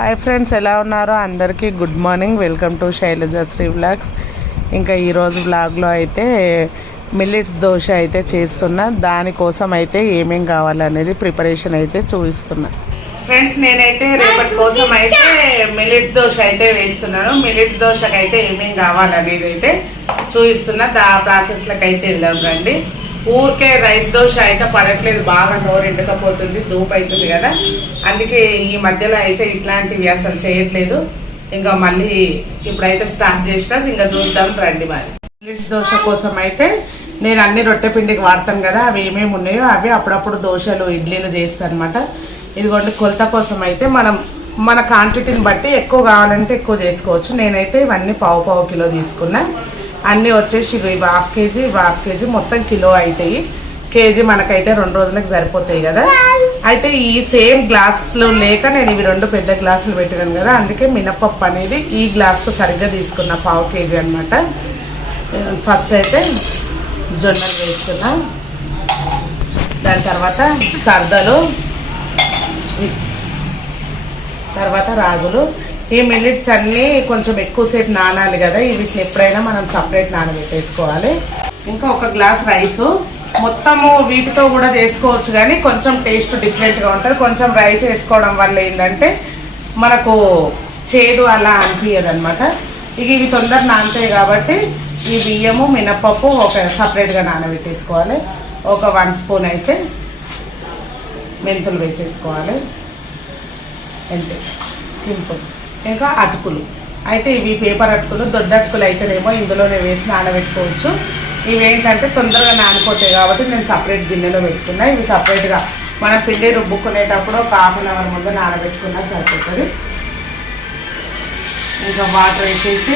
Hi friends ఎలా ఉన్నారో? అందరికీ good morning. Welcome to Shailaja Sri vlogs. ఇంకా ఈరోజు వ్లాగ్లో అయితే మిల్లెట్స్ దోశ అయితే చేస్తున్నా. దానికోసం అయితే ఏమేం కావాలనేది ప్రిపరేషన్ అయితే చూపిస్తున్నా. ఫ్రెండ్స్ నేనైతే రేపటి కోసం అయితే మిల్లెట్స్ దోశ అయితే వేస్తున్నాను. మిల్లెట్స్ దోశకైతే అయితే ఏమేం కావాలనేది అయితే చూపిస్తున్నా. దా ప్రాసెస్లకు అయితే వెళ్దాం రండి. ఊరికే రైస్ దోశ అయితే పడట్లేదు బాగా నోరు ఎండకపోతుంది ధూప్ అవుతుంది కదా. అందుకే ఈ మధ్యలో అయితే ఇట్లాంటివి అసలు చేయట్లేదు. ఇంకా మళ్ళీ ఇప్పుడైతే స్టార్ట్ చేసినా ఇంకా చూద్దాం రండి మరి. మిల్లెట్స్ దోశ కోసం అయితే నేను అన్ని రొట్టె పిండికి వాడతాను కదా అవి ఏమేమి ఉన్నాయో అవి అప్పుడప్పుడు దోశలు ఇడ్లీలు చేస్తాను అనమాట ఇదిగోండి కొలత కోసం అయితే మనం మన క్వాంటిటీని బట్టి ఎక్కువ కావాలంటే ఎక్కువ చేసుకోవచ్చు. నేనైతే ఇవన్నీ పావు పావు కిలో తీసుకున్నా. అన్నీ వచ్చేసి ఇవి హాఫ్ కేజీ ఇవి హాఫ్ కేజీ మొత్తం కిలో అవుతాయి కేజీ మనకైతే రెండు రోజులకు సరిపోతాయి కదా. అయితే ఈ సేమ్ గ్లాసులు లేక నేను ఇవి రెండు పెద్ద గ్లాసులు పెట్టినాను కదా అందుకే మినపప్పు అనేది ఈ గ్లాస్కు సరిగ్గా తీసుకున్న పావు కేజీ అనమాట ఫస్ట్ అయితే జొన్నలు వేసుకున్నా. దాని తర్వాత సర్దలు. తర్వాత రాగులు. ఈ మిల్లెట్స్ అన్ని కొంచెం ఎక్కువసేపు నానాలి కదా ఇవి ఎప్పుడైనా మనం సపరేట్ నానబెట్టేసుకోవాలి. ఇంకా ఒక గ్లాస్ రైస్. మొత్తము వీటితో కూడా చేసుకోవచ్చు కానీ కొంచెం టేస్ట్ డిఫరెంట్గా ఉంటుంది. కొంచెం రైస్ వేసుకోవడం వల్ల ఏంటంటే మనకు చేదు అలా అనిపించదు అనమాట ఇక ఇవి తొందర నానుతాయి కాబట్టి ఈ బియ్యము మినపప్పు ఒక సపరేట్గా నానబెట్టేసుకోవాలి. ఒక వన్ స్పూన్ అయితే మెంతులు వేసేసుకోవాలి. అంతే. సింపుల్. ఇంకా అటుకులు. అయితే ఇవి పేపర్ అటుకులు దొడ్డ అటుకులు అయితేనేమో ఇందులోనే వేసి నానబెట్టుకోవచ్చు. ఇవి ఏంటంటే తొందరగా నానిపోతాయి కాబట్టి నేను సపరేట్ గిన్నెలో పెట్టుకున్నా. ఇవి సపరేట్గా మనం పిండి రుబ్బుకునేటప్పుడు ఒక హాఫ్ అన్ అవర్ ముందు నానబెట్టుకున్నా సరిపోతుంది. ఇంకా వాటర్ వేసేసి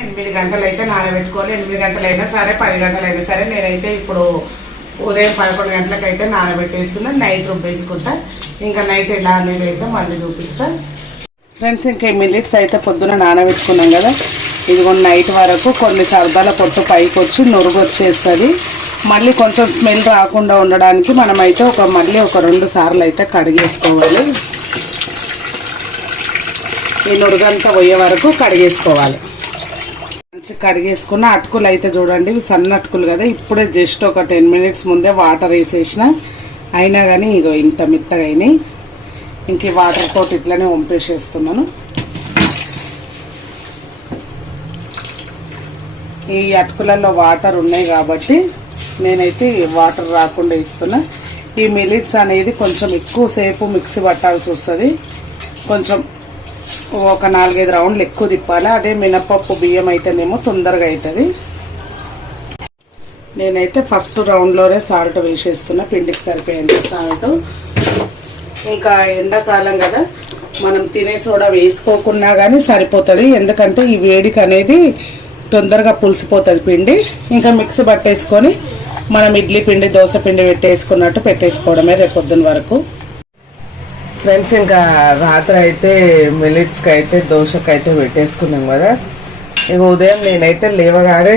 ఎనిమిది గంటలు అయితే నానబెట్టుకోవాలి. ఎనిమిది గంటలైనా సరే పది గంటలైనా సరే నేనైతే ఇప్పుడు ఉదయం పదకొండు గంటలకు అయితే నానబెట్టేస్తున్నా నైట్ రుబ్బేసుకుంటా. ఇంకా నైట్ ఎలా అనేది అయితే మళ్ళీ చూపిస్తా. ఫ్రెండ్స్ ఇంకా మిల్లెట్స్ అయితే పొద్దున నానబెట్టుకున్నాం కదా. ఇదిగో నైట్ వరకు కొన్ని సరదాల పొట్టు పైకి వచ్చి నురుగు వచ్చేస్తుంది. మళ్ళీ కొంచెం స్మెల్ రాకుండా ఉండడానికి మనం అయితే ఒక మళ్ళీ ఒక రెండు సార్లు అయితే కడిగేసుకోవాలి. ఈ నొరుగంతా పోయే వరకు కడిగేసుకోవాలి. మంచి కడిగేసుకున్న అటుకులు అయితే చూడండి ఇవి సన్న అటుకులు కదా. ఇప్పుడే జస్ట్ ఒక టెన్ మినిట్స్ ముందే వాటర్ వేసేసిన. అయినా కానీ ఇగో ఇంత మెత్తగా అయినాయి ఇంక ఈ వాటర్ తోటి ఇట్లనే వంపేసేస్తున్నాను. ఈ అటుకులలో వాటర్ ఉన్నాయి కాబట్టి నేనైతే వాటర్ రాకుండా ఇస్తున్నా. ఈ మిలిట్స్ అనేది కొంచెం ఎక్కువసేపు మిక్సీ పట్టాల్సి వస్తుంది. కొంచెం ఒక నాలుగైదు రౌండ్లు ఎక్కువ తిప్పాలి. అదే మినపప్పు బియ్యం అయితేనేమో తొందరగా అవుతుంది నేనైతే ఫస్ట్ రౌండ్లోనే సాల్ట్ వేసేస్తున్నా. పిండికి సరిపోయేంత సాల్ట్. ఇంకా ఎండాకాలం కదా మనం తినే సోడా వేసుకోకున్నా కానీ సరిపోతుంది. ఎందుకంటే ఈ వేడికి అనేది తొందరగా పులిసిపోతుంది పిండి. ఇంకా మిక్సీ పట్టేసుకొని మనం ఇడ్లీ పిండి దోశ పిండి పెట్టేసుకున్నట్టు పెట్టేసుకోవడమే రేపొద్దున వరకు. ఫ్రెండ్స్ ఇంకా రాత్రి అయితే మిలిట్స్కి అయితే దోశకి అయితే పెట్టేసుకున్నాం కదా. ఇక ఉదయం నేనైతే లేవగానే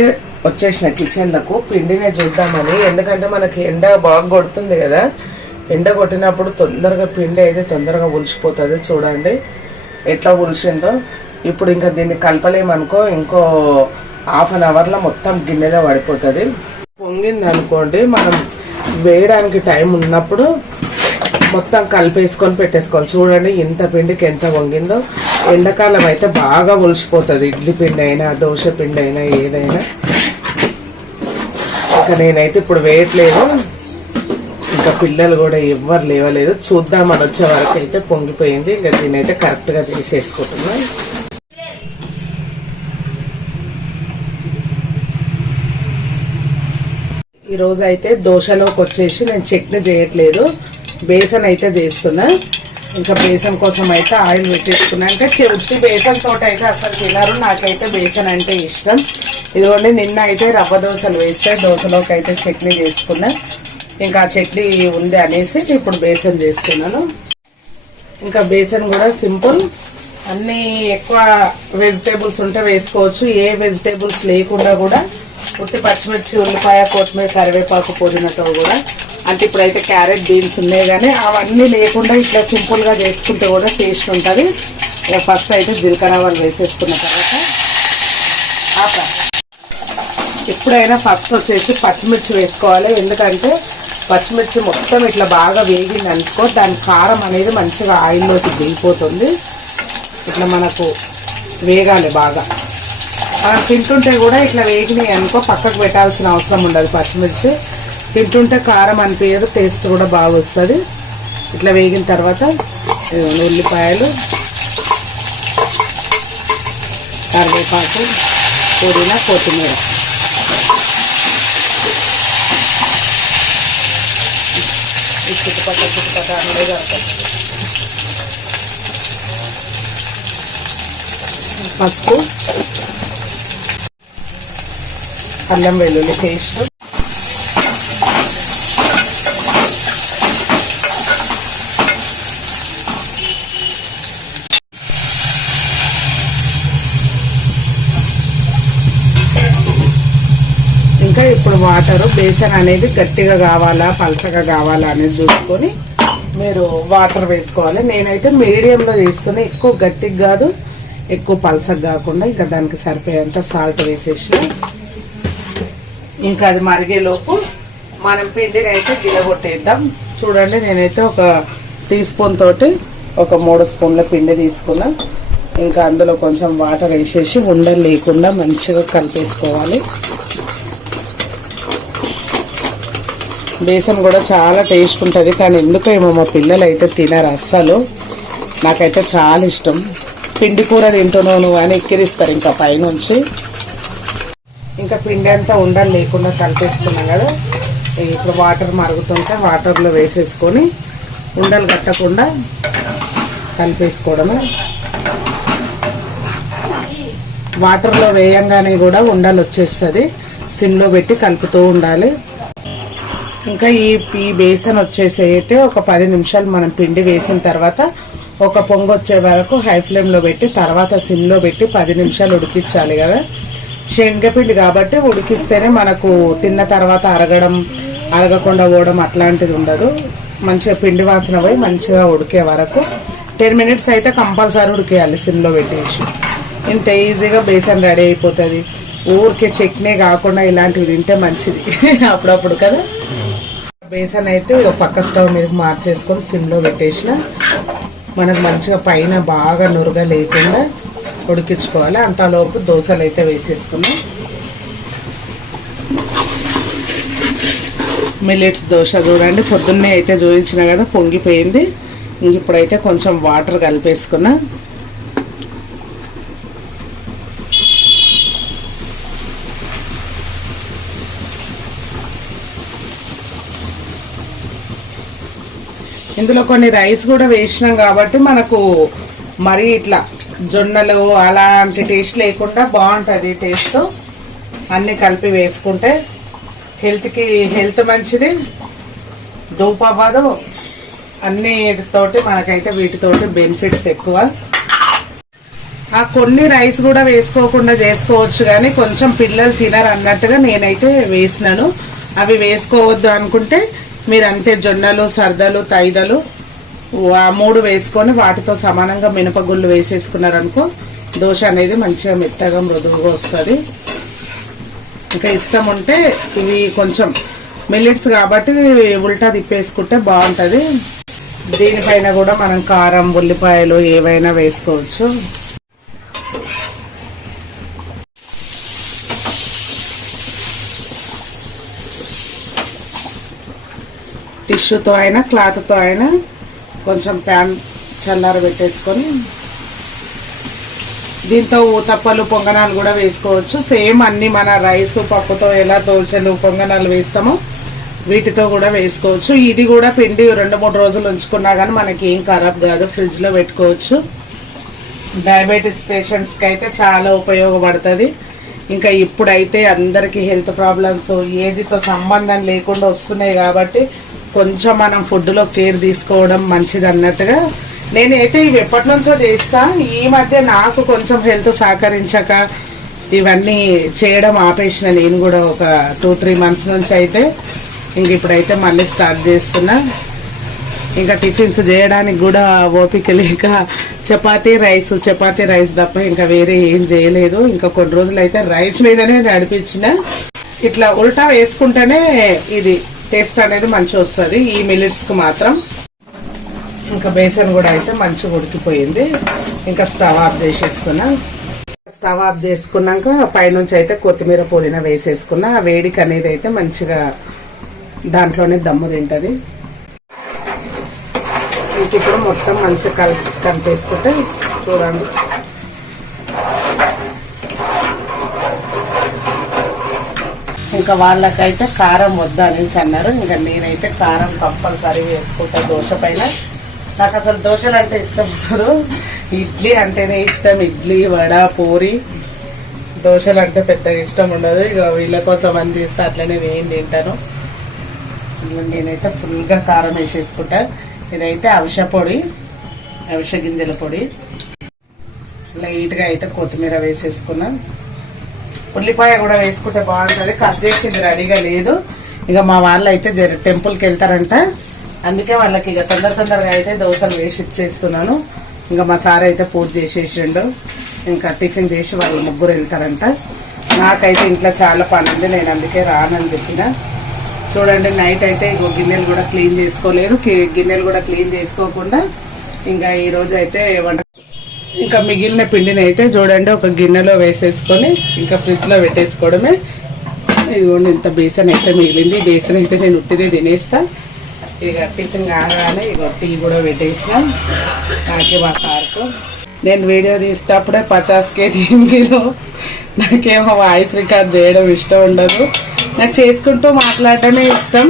వచ్చేసిన కిచెన్లకు. పిండినే చూద్దామని ఎందుకంటే మనకి ఎండ బాగా కొడుతుంది కదా. ఎండ కొట్టినప్పుడు తొందరగా పిండి అయితే తొందరగా ఉలిసిపోతుంది చూడండి. ఎట్లా ఉలిసిందో ఇప్పుడు ఇంకా దీన్ని కలపలేమనుకో ఇంకో హాఫ్ అన్ అవర్లో మొత్తం గిన్నెలో పడిపోతుంది. పొంగింది అనుకోండి మనం వేయడానికి టైం ఉన్నప్పుడు మొత్తం కలిపేసుకొని పెట్టేసుకోవాలి. చూడండి ఇంత పిండికి ఎంత వంగిందో. ఎండాకాలం అయితే బాగా ఒలిసిపోతుంది ఇడ్లీ పిండి అయినా దోశ పిండి అయినా ఏదైనా. ఇంకా నేనైతే ఇప్పుడు వేయట్లేదు. ఇంకా పిల్లలు కూడా ఎవ్వరు లేవలేదు. చూద్దామని వచ్చే వరకు అయితే పొంగిపోయింది. ఇంకా దీనైతే కరెక్ట్గా ఈరోజు ఈ రోజు అయితే దోశలోకి వచ్చేసి నేను చట్నీ చేయట్లేదు. బేసన్ అయితే చేస్తున్నా. ఇంకా బేసన్ కోసం అయితే ఆయిల్ పెట్టేసుకున్నా. ఇంకా చెట్టి బేసన్ తోట అయితే అసలు తినరు. నాకైతే బేసన్ అంటే ఇష్టం. ఇదిగోండి నిన్న అయితే రవ్వ దోశలు వేస్తే దోశలోకి అయితే చట్నీ చేసుకున్నా. ఇంకా చట్నీ ఉంది అనేసి ఇప్పుడు బేసన్ చేస్తున్నాను. ఇంకా బేసన్ కూడా సింపుల్. అన్ని ఎక్కువ వెజిటేబుల్స్ ఉంటే వేసుకోవచ్చు. ఏ వెజిటేబుల్స్ లేకుండా కూడా ఉట్టి పచ్చిమిర్చి ఉల్లిపాయ కొత్తిమీర కరివేపాకు పుదీనాతో కూడా అంటే ఇప్పుడైతే క్యారెట్ బీన్స్ ఉన్నాయి కానీ అవన్నీ లేకుండా ఇట్లా సింపుల్గా చేసుకుంటే కూడా టేస్ట్ ఉంటుంది. ఇక ఫస్ట్ అయితే జీలకర్ర ఆవాలు వేసేసుకున్న తర్వాత ఆపా. ఎప్పుడైనా ఫస్ట్ వచ్చేసి పచ్చిమిర్చి వేసుకోవాలి. ఎందుకంటే పచ్చిమిర్చి మొత్తం ఇట్లా బాగా వేగింది అనుకో దాని కారం అనేది మంచిగా ఆయిల్లోకి దిగిపోతుంది. ఇట్లా మనకు వేగాలి బాగా. మనం తింటుంటే కూడా ఇట్లా వేగినాయి అనుకో పక్కకు పెట్టాల్సిన అవసరం ఉండదు పచ్చిమిర్చి. తింటుంటే కారం అనిపించదు టేస్ట్ కూడా బాగా వస్తుంది. ఇట్లా వేగిన తర్వాత ఉల్లిపాయలు కరివేపాకు పుదీనా కొత్తిమీర. ఈ చుట్టుపక్కల చుట్టుపక్కల అన్నీ కడతాం పసుపు అల్లం వెల్లుల్లి పేస్ట్ ఇంకా ఇప్పుడు వాటర్ అనేది గట్టిగా కావాలా పలచగా కావాలా అనేది చూసుకొని మీరు వాటర్ వేసుకోవాలి. నేనైతే మీడియంలో చేస్తున్నా ఎక్కువ గట్టిగా కాదు ఎక్కువ పలసగా కాకుండా ఇంకా దానికి సరిపోయేంత సాల్ట్ వేసేసి ఇంకా అది మరిగేలోపు మనం పిండిని అయితే గిలగొట్టేద్దాం. చూడండి నేనైతే ఒక టీ స్పూన్ తోటి ఒక మూడు స్పూన్ల పిండి తీసుకున్నా. ఇంకా అందులో కొంచెం వాటర్ వేసేసి ఉండలు లేకుండా మంచిగా కలిపేసుకోవాలి. బేసన్ కూడా చాలా టేస్ట్ ఉంటుంది. కానీ ఎందుకో ఏమో మా పిల్లలు అయితే తినరు అస్సలు. నాకైతే చాలా ఇష్టం. పిండి కూర తింటున్నాను నువ్వు అని ఎక్కిరిస్తారు ఇంకా పైనుంచి. ఇంకా పిండి అంతా ఉండలు లేకుండా కలిపేసుకున్నాం కదా. ఇప్పుడు వాటర్ మరుగుతుంటే వాటర్లో వేసేసుకొని ఉండలు కట్టకుండా కలిపేసుకోవడమే. వాటర్లో వేయంగానే కూడా ఉండలు వచ్చేస్తుంది. సిమ్లో పెట్టి కలుపుతూ ఉండాలి. ఇంకా ఈ ఈ బేసన్ వచ్చేసి అయితే ఒక పది నిమిషాలు మనం పిండి వేసిన తర్వాత ఒక పొంగు వచ్చే వరకు హై ఫ్లేమ్లో పెట్టి తర్వాత సిమ్లో పెట్టి పది నిమిషాలు ఉడికించాలి కదా. శనగపిండి కాబట్టి ఉడికిస్తేనే మనకు తిన్న తర్వాత అరగడం అరగకుండా పోవడం అట్లాంటిది ఉండదు. మంచిగా పిండి వాసన పోయి మంచిగా ఉడికే వరకు టెన్ మినిట్స్ అయితే కంపల్సరీ ఉడికేయాలి సిమ్లో పెట్టేసి. ఇంత ఈజీగా బేసన్ రెడీ అయిపోతుంది. ఊరికే చట్నీ కాకుండా ఇలాంటివి తింటే మంచిది. అప్పుడప్పుడు కదా. బేసన్ అయితే ఒక పక్క స్టవ్ మీద మార్చేసుకొని సిమ్లో పెట్టేసిన. మనకు మంచిగా పైన బాగా నురగ లేకుండా ఉడికించుకోవాలి. అంతలోపు దోశలు అయితే వేసేసుకున్నాం. మిల్లెట్స్ దోశ చూడండి. పొద్దున్నే అయితే చూపించిన కదా పొంగిపోయింది. ఇంక ఇప్పుడైతే కొంచెం వాటర్ కలిపేసుకున్నా. ఇందులో కొన్ని రైస్ కూడా వేసినాం కాబట్టి మనకు మరి ఇట్లా జొన్నలు అలాంటి టేస్ట్ లేకుండా బాగుంటుంది టేస్ట్ అన్ని కలిపి వేసుకుంటే హెల్త్కి హెల్త్ మంచిది. దూపు అన్నిటితోటి మనకైతే వీటితోటి బెనిఫిట్స్ ఎక్కువ. ఆ కొన్ని రైస్ కూడా వేసుకోకుండా చేసుకోవచ్చు కానీ కొంచెం పిల్లలు తినరు అన్నట్టుగా నేనైతే వేసినాను. అవి వేసుకోవద్దు అనుకుంటే మీరు అంతే జొన్నలు సర్దలు తైదలు ఆ మూడు వేసుకొని వాటితో సమానంగా మినపగుళ్ళు వేసేసుకున్నారనుకో దోశ అనేది మంచిగా మెత్తగా మృదువుగా వస్తుంది. ఇంకా ఇష్టం ఉంటే ఇవి కొంచెం మిల్లెట్స్ కాబట్టి ఉల్టా తిప్పేసుకుంటే బాగుంటుంది. దీనిపైన కూడా మనం కారం ఉల్లిపాయలు ఏవైనా వేసుకోవచ్చు. టిష్యూతో అయినా క్లాత్తో అయినా కొంచెం ప్యాన్ చల్లార పెట్టేసుకొని దీంతో ఊతప్పలు పొంగనాలు కూడా వేసుకోవచ్చు. సేమ్ అన్ని మన రైస్ పప్పుతో ఎలా దోశలు పొంగనాలు వేస్తామో వీటితో కూడా వేసుకోవచ్చు. ఇది కూడా పిండి రెండు మూడు రోజులు ఉంచుకున్నా కానీ మనకి ఏం ఖరాబ్ కాదు. ఫ్రిడ్జ్లో పెట్టుకోవచ్చు. డయాబెటీస్ పేషెంట్స్కి అయితే చాలా ఉపయోగపడుతుంది. ఇంకా ఇప్పుడైతే అందరికి హెల్త్ ప్రాబ్లమ్స్ ఏజ్తో సంబంధం లేకుండా వస్తున్నాయి కాబట్టి కొంచెం మనం ఫుడ్లో కేర్ తీసుకోవడం మంచిది అన్నట్టుగా. నేనైతే ఇవి ఎప్పటి నుంచో చేస్తా. ఈ మధ్య నాకు కొంచెం హెల్త్ సహకరించక ఇవన్నీ చేయడం ఆపేసిన నేను కూడా ఒక టూ త్రీ మంత్స్ నుంచి అయితే. ఇంక ఇప్పుడైతే మళ్ళీ స్టార్ట్ చేస్తున్నా. ఇంకా టిఫిన్స్ చేయడానికి కూడా ఓపిక లేక చపాతీ రైస్ చపాతీ రైస్ తప్ప ఇంకా వేరే ఏం చేయలేదు. ఇంకా కొన్ని రోజులు అయితే రైస్ మీదనే నడిపించిన. ఇట్లా ఉల్టా వేసుకుంటేనే ఇది టేస్ట్ అనేది మంచిగా వస్తుంది. ఈ మిల్లెట్స్కు మాత్రం ఇంకా బేసన్ కూడా అయితే మంచిగా ఉడికిపోయింది. ఇంకా స్టవ్ ఆఫ్ చేసేస్తున్నా. స్టవ్ ఆఫ్ చేసుకున్నాక పైనుంచి అయితే కొత్తిమీర పుదీనా వేసేసుకున్నా. ఆ వేడికి అనేది అయితే మంచిగా దాంట్లోనే దమ్ము తింటది. ఇంక ఇప్పుడు మొత్తం మంచిగా కలిసి కలిపేసుకుంటే చూడండి. ఇంకా వాళ్ళకైతే కారం వద్దు అనేసి అన్నారు. ఇంకా నేనైతే కారం కంపల్సరీ వేసుకుంటా దోశ పైన. నాకు అసలు దోశలు అంటే ఇష్టం ఉండదు ఇడ్లీ అంటేనే ఇష్టం. ఇడ్లీ వడ పూరి. దోశలు అంటే పెద్దగా ఇష్టం ఉండదు. ఇక వీళ్ళ కోసం అని చేస్తే అట్లనే నేను తింటాను. నేనైతే ఫుల్గా కారం వేసేసుకుంటా. ఇదైతే అవిష పొడి అవిష గింజల పొడి. లైట్గా అయితే కొత్తిమీర వేసేసుకున్నాను ఉల్లిపాయ కూడా వేసుకుంటే బాగుంటుంది. కట్ చేసింది రెడీగా లేదు. ఇక మా వాళ్ళు అయితే జర టెంపుల్కి వెళ్తారంట. అందుకే వాళ్ళకి ఇక తొందర తొందరగా అయితే దోశలు వేసి ఇచ్చేస్తున్నాను. ఇంకా మా సార్ అయితే పూజ చేసేసిండు. ఇంకా టిఫిన్ చేసి వాళ్ళు ముగ్గురు వెళ్తారంట. నాకైతే ఇంట్లో చాలా పని ఉంది నేను అందుకే రానని చెప్పిన. చూడండి నైట్ అయితే ఇంకో గిన్నెలు కూడా క్లీన్ చేసుకోలేదు. గిన్నెలు కూడా క్లీన్ చేసుకోకుండా ఇంకా ఈరోజు అయితే వంట ఇంకా మిగిలిన పిండిని అయితే చూడండి ఒక గిన్నెలో వేసేసుకొని ఇంకా ఫ్రిడ్జ్లో పెట్టేసుకోవడమే. ఇదిగోండి ఇంత బేసన్ అయితే మిగిలింది. బేసన్ అయితే నేను ఉట్టిదే తినేస్తా. ఇక టిఫిన్ కాగానే ఇక టీ కూడా పెట్టేసిన. నాకే మా సార్కు. నేను వీడియో తీసేటప్పుడే పచాస్ కేజీ మీరు నాకేమో వాయిస్ రికార్డ్ చేయడం ఇష్టం ఉండదు. నాకు చేసుకుంటూ మాట్లాడటమే ఇష్టం.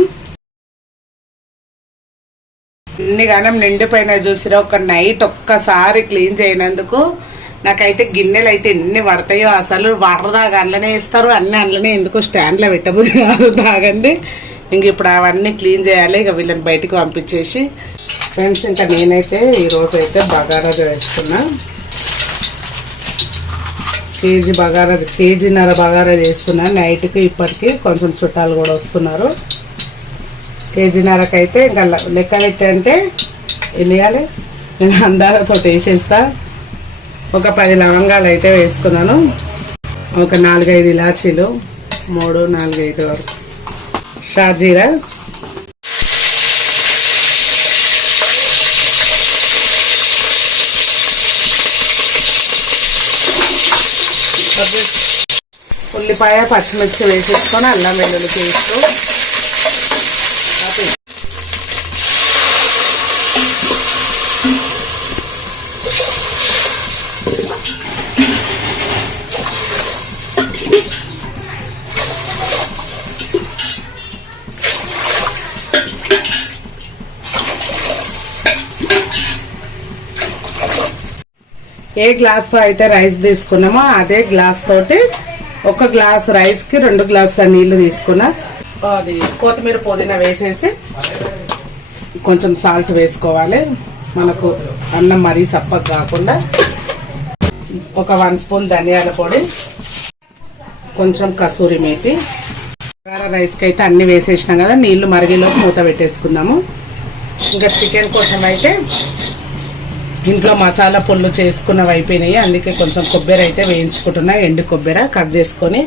అన్ని గానం నిండిపోయినా చూసిరా. ఒక నైట్ ఒక్కసారి క్లీన్ చేయనందుకు నాకైతే గిన్నెలు అయితే ఎన్ని పడతాయో అసలు వాటర్ దాకా అందులోనే ఇస్తారు అన్ని అందులోనే ఎందుకు స్టాండ్లో పెట్టబుద్ది కాదు తాగండి ఇంక ఇప్పుడు అవన్నీ క్లీన్ చేయాలి ఇక వీళ్ళని బయటికి పంపించేసి. ఫ్రెండ్స్ ఇంకా నేనైతే ఈరోజు అయితే బగారా వేస్తున్నా. కేజీ బగారా కేజీన్నర బగారా చేస్తున్నా నైట్కి ఇప్పటికి కొంచెం చుట్టాలు కూడా వస్తున్నారు. కేజీన్నరకు అయితే ఇంకా లెక్క పెట్టి అంటే ఎన్ని వేయాలి నేను అందాలతో వేసేస్తా ఒక పది లవంగాలు అయితే వేసుకున్నాను. ఒక నాలుగైదు ఇలాచీలు. మూడు నాలుగైదు వరకు. షాజీరా ఉల్లిపాయ పచ్చిమిర్చి వేసేసుకొని అల్లం వెల్లుల్లి పేస్ట్. ఏ గ్లాస్తో అయితే రైస్ తీసుకున్నామో అదే గ్లాస్ తోటి ఒక గ్లాస్ రైస్కి రెండు గ్లాసుల నీళ్ళు తీసుకున్నా. అది కొత్తిమీర పుదీనా వేసేసి కొంచెం సాల్ట్ వేసుకోవాలి. మనకు అన్నం మరీ సప్పగా కాకుండా ఒక వన్ స్పూన్ ధనియాల పొడి కొంచెం కసూరి మేతి బగారా రైస్కి అయితే అన్ని వేసేసినాం కదా నీళ్ళు మరిగిలోకి మూత పెట్టేసుకున్నాము. ఇంకా చికెన్ కోసం అయితే ఇంట్లో మసాలా పొళ్ళు చేసుకున్నవి అయిపోయినాయి. అందుకే కొంచెం కొబ్బరి అయితే వేయించుకుంటున్నా. ఎండు కొబ్బరి కట్ చేసుకొని.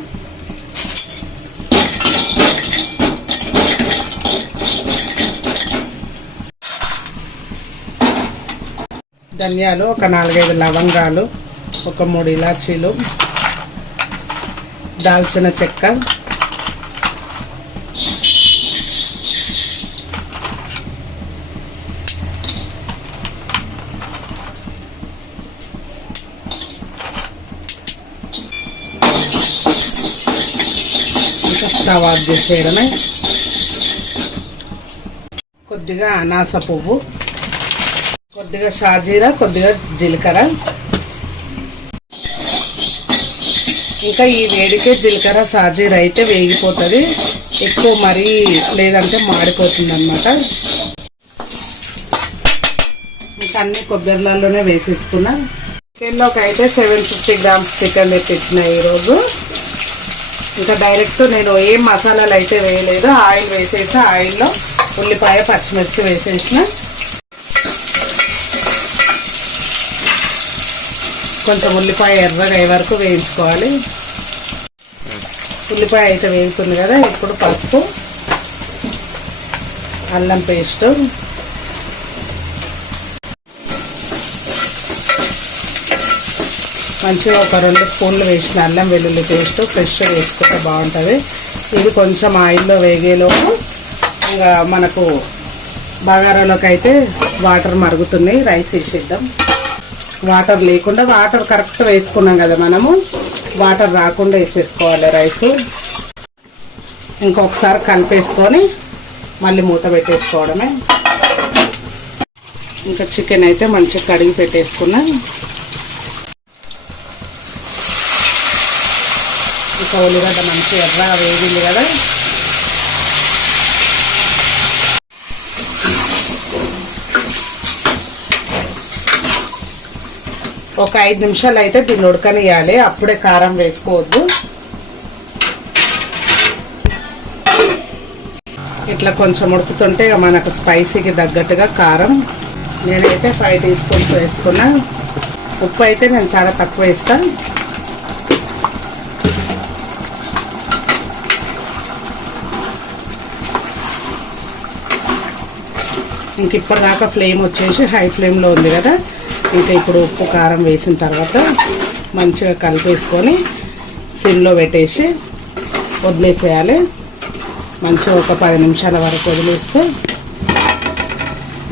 ధనియాలు ఒక నాలుగైదు లవంగాలు ఒక మూడు ఇలాచీలు దాల్చిన చెక్క స్టవ్ ఆఫ్ చేసేయడమే. కొద్దిగా అనాస పువ్వు కొద్దిగా షాజీరా కొద్దిగా జీలకర్ర. ఇంకా ఈ వేడికే జీలకర్ర సాజీరా అయితే వేగిపోతుంది. ఎక్కువ మరీ లేదంటే మాడిపోతుంది అనమాట ఇంకా అన్ని కొబ్బరిలలోనే వేసేసుకున్నా. చికెన్లోకి అయితే సెవెన్ ఫిఫ్టీ గ్రామ్స్ చికెన్ తెప్పించిన ఈరోజు. ఇంకా డైరెక్ట్ నేను ఏం మసాలాలు అయితే వేయలేదు ఆయిల్ వేసేసి ఆయిల్లో ఉల్లిపాయ పచ్చిమిర్చి వేసేసిన. కొంచెం ఉల్లిపాయ ఎర్రగా అయ్యే వరకు వేయించుకోవాలి. ఉల్లిపాయ అయితే వేగుతుంది కదా ఇప్పుడు పసుపు అల్లం పేస్టు. మంచిగా ఒక రెండు స్పూన్లు వేసిన అల్లం వెల్లుల్లి పేస్ట్ ఫ్రెష్గా వేసుకుంటే బాగుంటుంది. ఇది కొంచెం ఆయిల్లో వేగేలోపు ఇంకా మనకు బగారాలోకి అయితే వాటర్ మరుగుతున్నాయి. రైస్ వేసేద్దాం. వాటర్ లేకుండా వాటర్ కరెక్ట్ వేసుకున్నాం కదా మనము. వాటర్ రాకుండా వేసేసుకోవాలి రైస్. ఇంకొకసారి కలిపేసుకొని మళ్ళీ మూత పెట్టేసుకోవడమే. ఇంకా చికెన్ అయితే మంచిగా కడిగి పెట్టేసుకున్నా. ఇంకా ఉల్లిగడ్డ మంచి ఎర్రగా వేగింది కదా. ఒక ఐదు నిమిషాలు అయితే దీన్ని ఉడకనియాలి అప్పుడే కారం వేసుకోవద్దు. ఇట్లా కొంచెం ఉడుకుతుంటే ఇక మనకు స్పైసీకి తగ్గట్టుగా కారం. నేనైతే ఫైవ్ టీ స్పూన్స్ వేసుకున్నా. ఉప్పు అయితే నేను చాలా తక్కువ వేస్తాను ఇంక ఇప్పటిదాకా ఫ్లేమ్ వచ్చేసి హై ఫ్లేమ్లో ఉంది కదా. ఇంకా ఇప్పుడు ఉప్పు కారం వేసిన తర్వాత మంచిగా కలిపేసుకొని సిమ్లో పెట్టేసి వదిలేసేయాలి. మంచిగా ఒక పది నిమిషాల వరకు వదిలేస్తే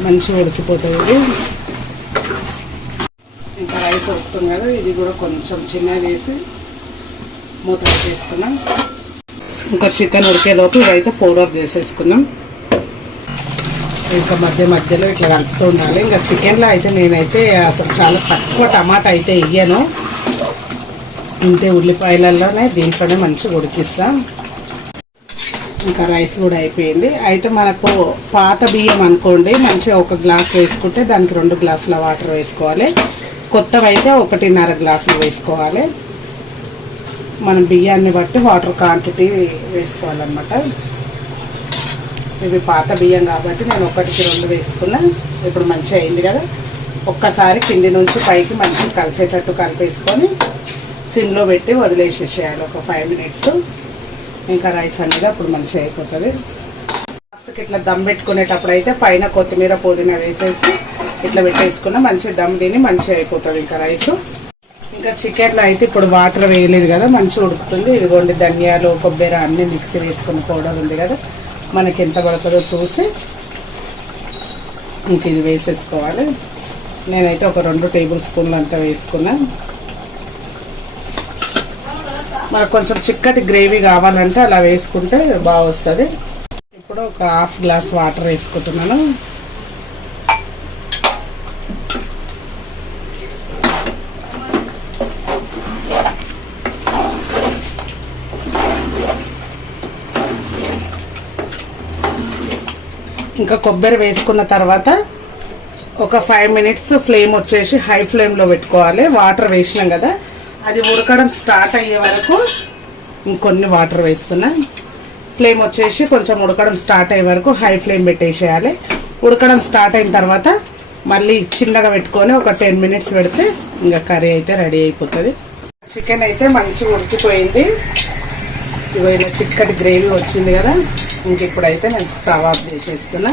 మంచిగా ఉడికిపోతుంది ఇది. ఇంకా రైస్ ఉడుకుతుంది కదా ఇది కూడా కొంచెం చిన్నగా వేసి మూత పెట్టేసుకున్నాం. ఇంకా చికెన్ ఉడికేలోపు ఇవైతే పౌడర్ చేసేసుకున్నాం. ఇంకా మధ్య మధ్యలో ఇట్లా కలుపుతూ ఉండాలి. ఇంకా చికెన్లో అయితే నేనైతే అసలు చాలా తక్కువ టమాటా అయితే ఇయ్యను. ఇంతే ఉల్లిపాయలలోనే దీంట్లోనే మంచిగా ఉడికిస్తాం. ఇంకా రైస్ కూడా అయిపోయింది. అయితే మనకు పాత బియ్యం అనుకోండి మంచిగా ఒక గ్లాస్ వేసుకుంటే దానికి రెండు గ్లాసుల వాటర్ వేసుకోవాలి. కొత్తవైతే ఒకటిన్నర గ్లాసులు వేసుకోవాలి. మనం బియ్యాన్ని బట్టి వాటర్ క్వాంటిటీ వేసుకోవాలన్నమాట. ఇవి పాత బియ్యం కాబట్టి నేను ఒకటికి రెండు వేసుకున్నా. ఇప్పుడు మంచిగా అయింది కదా. ఒక్కసారి కింది నుంచి పైకి మంచిగా కలిసేటట్టు కలిపేసుకొని సిమ్లో పెట్టి వదిలేసేసేయాలి ఒక ఫైవ్ మినిట్స్ ఇంకా రైస్ అనేది అప్పుడు మంచిగా అయిపోతుంది. ఫస్ట్కి ఇట్లా దమ్ పెట్టుకునేటప్పుడు అయితే పైన కొత్తిమీర పుదీనా వేసేసి ఇట్లా పెట్టేసుకున్న మంచిగా దమ్ తిని మంచిగా అయిపోతుంది ఇంకా రైస్. ఇంకా చికెన్లో అయితే ఇప్పుడు వాటర్ వేయలేదు కదా మంచిగా ఉడుకుతుంది. ఇదిగోండి ధనియాలు కొబ్బరి అన్ని మిక్సీ వేసుకుని పౌడర్ ఉంది కదా. మనకి ఎంత పడుతుందో చూసి ఇంక ఇది వేసేసుకోవాలి. నేనైతే ఒక రెండు టేబుల్ స్పూన్లు అంతా వేసుకున్నా. మనకు కొంచెం చిక్కటి గ్రేవీ కావాలంటే అలా వేసుకుంటే బాగా వస్తుంది ఇప్పుడు ఒక హాఫ్ గ్లాస్ వాటర్ వేసుకుంటున్నాను. ఇంకా కొబ్బరి వేసుకున్న తర్వాత ఒక ఫైవ్ మినిట్స్ ఫ్లేమ్ వచ్చేసి హై ఫ్లేమ్లో పెట్టుకోవాలి. వాటర్ వేసినాం కదా అది ఉడకడం స్టార్ట్ అయ్యే వరకు ఇంకొన్ని వాటర్ వేస్తున్నా. ఫ్లేమ్ వచ్చేసి కొంచెం ఉడకడం స్టార్ట్ అయ్యే వరకు హై ఫ్లేమ్ పెట్టేసేయాలి. ఉడకడం స్టార్ట్ అయిన తర్వాత మళ్ళీ చిన్నగా పెట్టుకొని ఒక టెన్ మినిట్స్ పెడితే ఇంకా కర్రీ అయితే రెడీ అయిపోతుంది. చికెన్ అయితే మంచిగా ఉడికిపోయింది. ఇవైనా చిక్కటి గ్రేవీ వచ్చింది కదా ఇంక ఇప్పుడైతే నేను స్టవ్ ఆఫ్ చేసేస్తున్నా.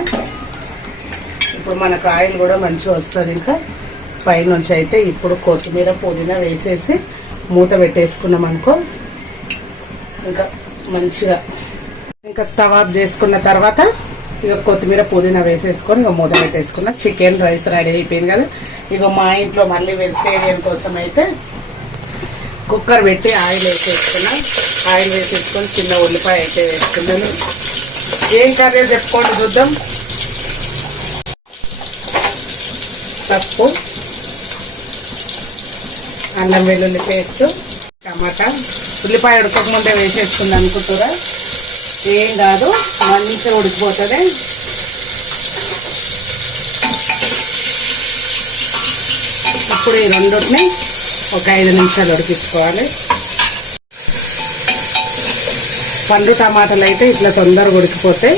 ఇప్పుడు మనకు ఆయిల్ కూడా మంచిగా వస్తుంది ఇంకా. పైనుంచి అయితే ఇప్పుడు కొత్తిమీర పుదీనా వేసేసి మూత పెట్టేసుకున్నాం అనుకో ఇంకా మంచిగా. ఇంకా స్టవ్ ఆఫ్ చేసుకున్న తర్వాత ఇక కొత్తిమీర పుదీనా వేసేసుకొని ఇక మూత పెట్టేసుకున్న. చికెన్ రైస్ రెడీ అయిపోయింది కదా. ఇక మా ఇంట్లో మళ్ళీ వెజిటేరియన్ కోసం అయితే కుక్కర్ పెట్టి ఆయిల్ వేసేసుకున్నా ఆయిల్ వేసేసుకొని చిన్న ఉల్లిపాయ అయితే వేసుకున్నాను ఏం కర్రీ చెప్పుకోండి చూద్దాం. పసుపు అల్లం వెల్లుల్లి పేస్ట్ టమాటా. ఉల్లిపాయ ఉడకకముందే వేసేసుకుంది అనుకుంటారా? ఏం కాదు మంచిగా ఉడికిపోతుంది. ఇప్పుడు ఈ రెండుని ఒక ఐదు నిమిషాలు ఉడికించుకోవాలి. పండు టమాటాలు అయితే ఇట్లా తొందరగా ఉడికిపోతాయి.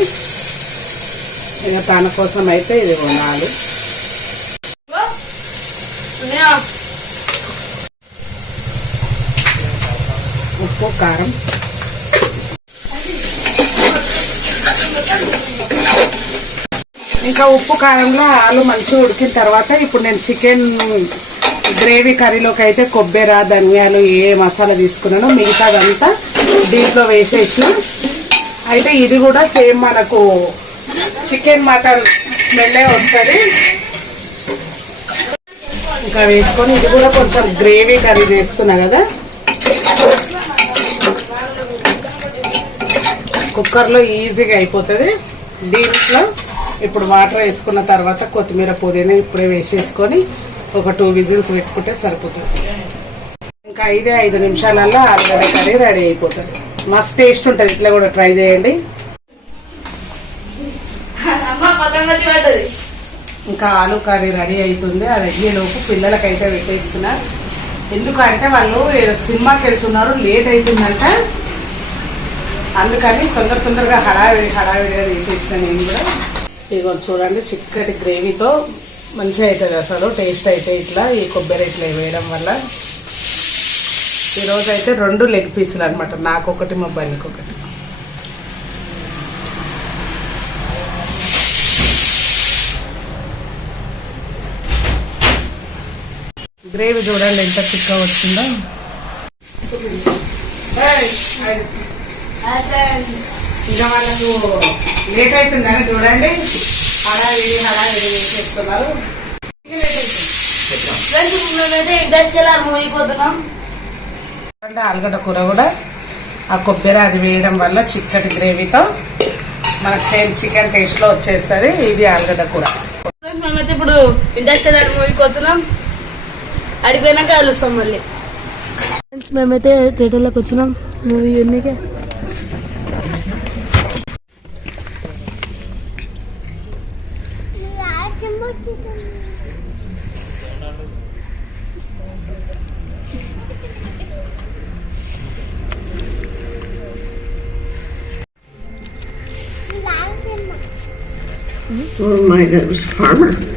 ఇక తన కోసం అయితే ఇది కొనాలి ఉప్పు కారం. ఇంకా ఉప్పు కారంలో ఆలు మంచిగా ఉడికిన తర్వాత ఇప్పుడు నేను చికెన్ గ్రేవీ కర్రీలోకి అయితే కొబ్బరి ధనియాలు ఏ మసాలా తీసుకున్నానో మిగతాదంతా దీంట్లో వేసేసిన. అయితే ఇది కూడా సేమ్ మనకు చికెన్ మటన్ స్మెల్లే వస్తుంది. ఇంకా వేసుకొని ఇది కూడా కొంచెం గ్రేవీ కర్రీ చేస్తున్నా కదా. కుక్కర్లో ఈజీగా అయిపోతుంది. దీంట్లో ఇప్పుడు వాటర్ వేసుకున్న తర్వాత కొత్తిమీర పుదీనా ఇప్పుడే వేసేసుకొని ఒక టూ విజిల్స్ పెట్టుకుంటే సరిపోతుంది. ఇంకా ఐదే ఐదు నిమిషాలలో ఆలుగడ్డ కర్రీ రెడీ అయిపోతుంది. మస్తు టేస్ట్ ఉంటుంది ఇట్లా కూడా ట్రై చేయండి. ఇంకా ఆలు కర్రీ రెడీ అవుతుంది అది అయ్యేలోపు పిల్లలకైతే పెట్టేస్తున్నా. ఎందుకంటే వాళ్ళు ఏదో సినిమాకి వెళ్తున్నారు లేట్ అవుతుందంట అందుకని తొందర తొందరగా హడావిడి హడావిడిగా తీసేసిన నేను కూడా. ఇదిగో చూడండి చిక్కటి గ్రేవీతో మంచిగా అవుతుంది అసలు టేస్ట్ అయితే ఇట్లా ఈ కొబ్బరి ఇట్లా వేయడం వల్ల. ఈరోజు అయితే రెండు లెగ్ పీసులు అనమాట నాకు ఒకటి మా బండికి ఒకటి గ్రేవీ చూడండి ఎంత చిక్కగా వచ్చిందో. ఇంకా వాళ్ళకు లేట్ అవుతుందని చూడండి. హడావిడి హడావిడి ఆలుగడ్డ కూర కూడా ఆ కొబ్బరి అది వేయడం వల్ల చిక్కటి గ్రేవీతో మనకు సేమ్ చికెన్ టేస్ట్లో వచ్చేస్తుంది ఇది ఆలుగడ్డ కూర. మేమైతే ఇప్పుడు ఇండస్ట్రియల్ మూవీకి పోతున్నాం. అడిగిపోయినాక కలుస్తాం మళ్ళీ. ఫ్రెండ్స్ మేమైతే థియేటర్లోకి వచ్చినాం. మూవీ ఎన్నికే Oh my, that was Farmer.